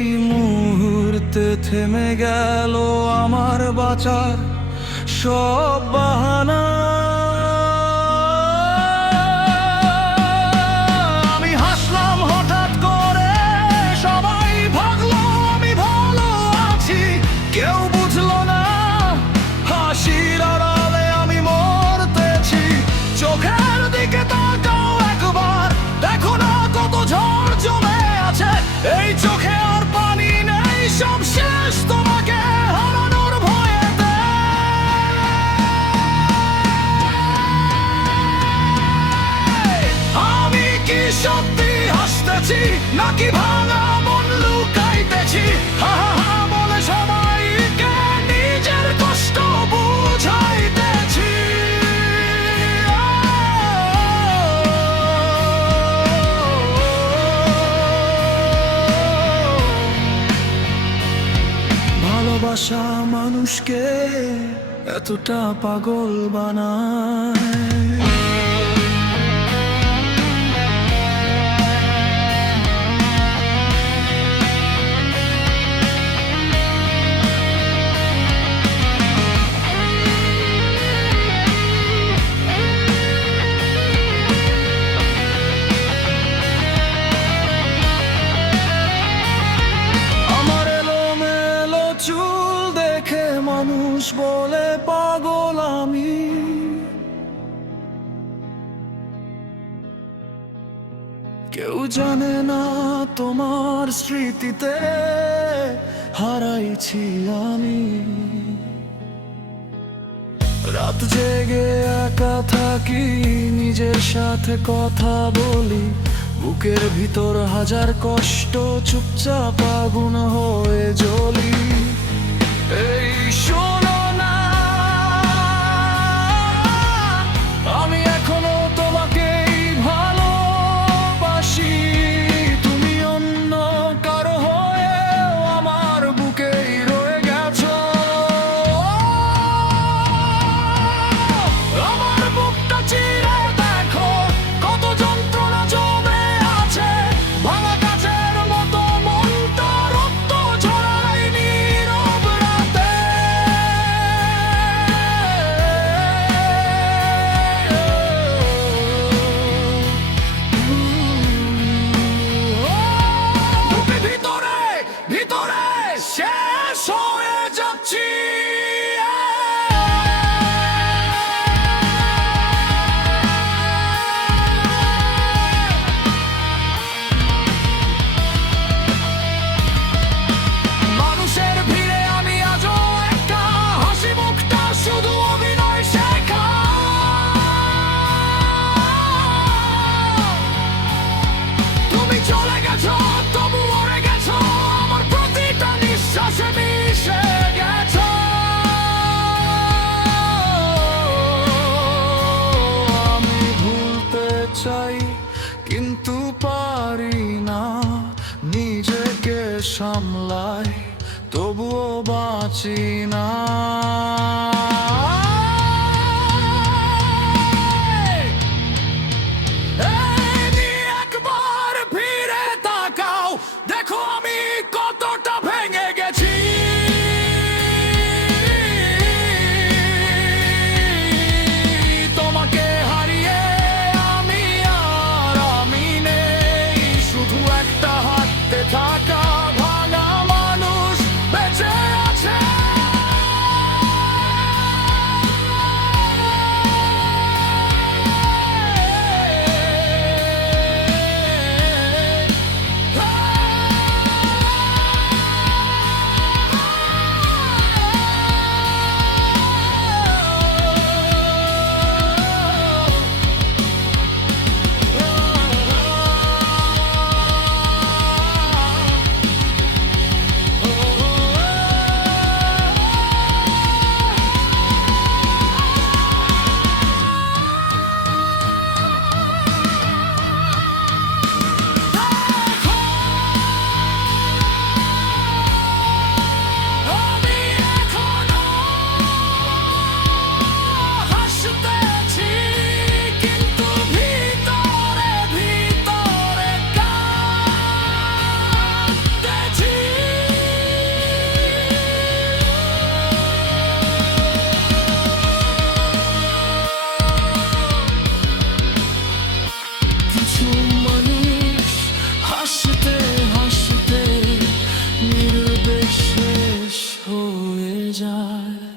এই মুহূর্তে থেমে গেল আমার বাঁচার সব বাহানা। আমি হাসলাম হঠাৎ করে, সবাই ভাবলো আমি ভালো আছি। কেউ বুঝলো না হাসির আড়ালে আমি মরতেছি। চোখের দিকে তাকাও একবার, দেখো না কত ঝড় জমে আছে। এই চোখে আর পানি নেই, সব শেষ তোমাকে হারানোর ভয়েতে। আমি কি সত্যি হাসতেছি নাকি ভাঙা মন লুকাইতেছি? হা হা হা বলে সবাইকে নিজের কষ্ট বুঝাইতেছি। ভালোবাসা মানুষকে এতটা পাগল বানায়। চুল দেখে মানুষ বলে পাগল আমি। কেউ জানে না তোমার স্মৃতিতে হারাইছি আমি। রাত জেগে একা থাকি, নিজের সাথে কথা বলি। বুকের ভিতর হাজার কষ্ট, চুপচাপ আগুন হয়ে জ্বলি। এই শোনো না, আমি এখনো তোমাকেই ভালোবাসি। তুমি অন্য কারো হয়েও আমার বুকেই রয়ে গেছো। আমার বুকটা চিরে দেখো, কত যন্ত্রণা জমে আছে। ভাঙা কাচের মতো মনটা রক্ত ঝরায় নীরব রাতে। বুকে ভিতরে ভিতরে শেষ হয়ে যাচ্ছি। মানুষের ভিড়ে আমি আজও একা, হাসি মুখটা শুধু অভিনয় শেখা। তুমি চলে গেছো, তবু ওরে গেছো আমার প্রতিটা নিঃশ্বাসে মিশে গেছো। আমি ভুলতে চাই কিন্তু পারি না, নিজেকে সামলাই তবুও বাঁচি না। একবার ফিরে তাকাও, দেখো আমি কতটা ভেঙে গেছি। তোমাকে হারিয়ে আমি আর আমি নেই, শুধু একটা হাঁটতে থাকা ভাঙা মানুষ বেঁচে আছে। যায়।